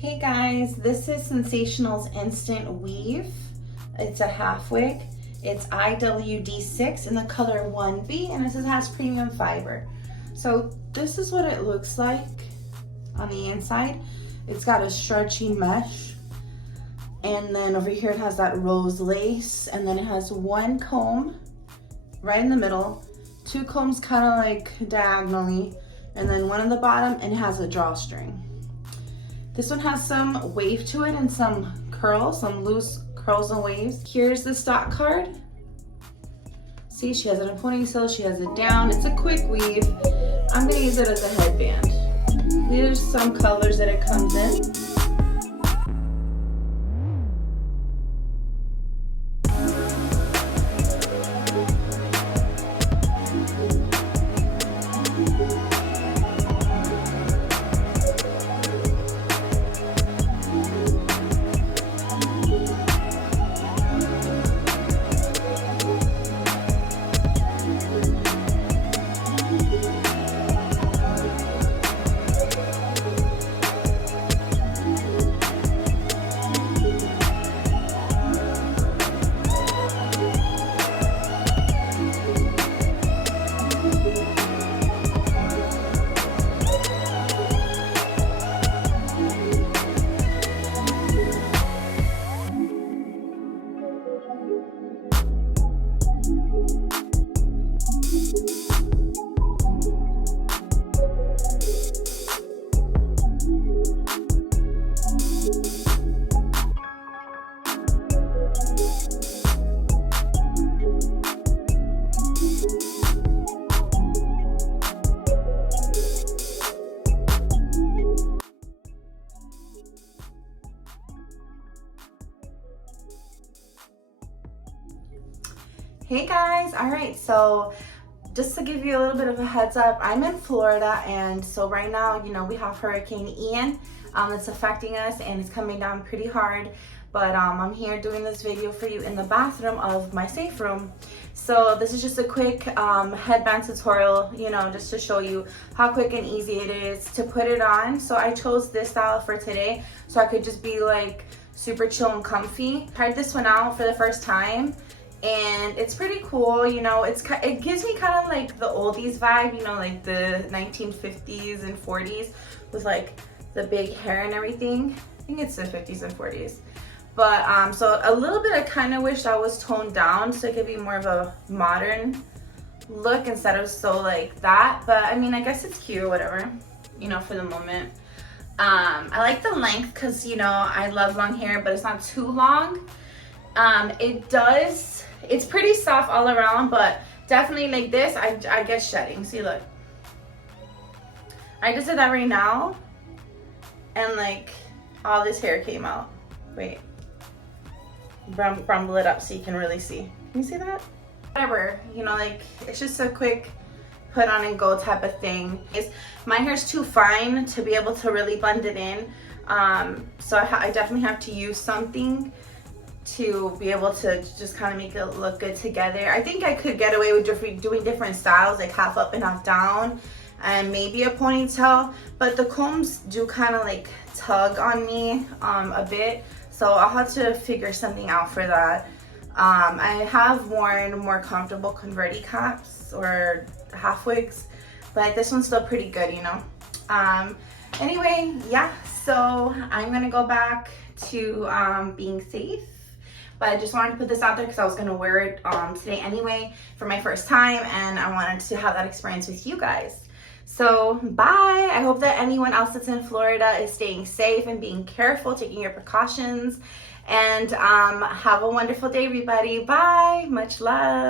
Hey guys, this is Sensationnel's Instant Weave. It's a half wig. It's IWD6 in the color 1B, and it says it has premium fiber. So this is what it looks like on the inside. It's got a stretchy mesh, and then over here it has that rose lace, and then it has one comb right in the middle, two combs kind of like diagonally, and then one on the bottom, and it has a drawstring. This one has some wave to it and some curls, some loose curls and waves. Here's the stock card. See, she has it in a ponytail, she has it down. It's a quick weave. I'm gonna use it as a headband. These are some colors that it comes in. Hey guys, all right, so just to give you a little bit of a heads up, I'm in Florida, and so right now, you know, we have Hurricane Ian that's affecting us, and it's coming down pretty hard. But I'm here doing this video for you in the bathroom of my safe room. So this is just a quick headband tutorial, you know, just to show you how quick and easy it is to put it on. So I chose this style for today so I could just be like super chill and comfy. Tried this one out for the first time, and it's pretty cool. You know, it gives me kind of like the oldies vibe, you know, like the 1950s and 40s with like the big hair and everything. I think it's the 50s and 40s. But so a little bit, I kind of wish I was toned down so it could be more of a modern look instead of so like that. But I mean, I guess it's cute or whatever, you know, for the moment. I like the length because, you know, I love long hair, but it's not too long. It's pretty soft all around, but definitely like this, I get shedding. See, look. I just did that right now, and like all this hair came out. Wait. Rumble it up so you can really see. Can you see that? Whatever, you know, like it's just a quick put on and go type of thing. My hair's too fine to be able to really blend it in, so I definitely have to use something to be able to just kind of make it look good together. I think I could get away with doing different styles, like half up and half down, and maybe a ponytail, but the combs do kind of like tug on me a bit, so I'll have to figure something out for that. I have worn more comfortable converti caps or half wigs, but this one's still pretty good, you know. Anyway, yeah, so I'm gonna go back to being safe. But I just wanted to put this out there because I was going to wear it today anyway for my first time, and I wanted to have that experience with you guys. So bye. I hope that anyone else that's in Florida is staying safe and being careful, taking your precautions, and have a wonderful day, everybody. Bye. Much love.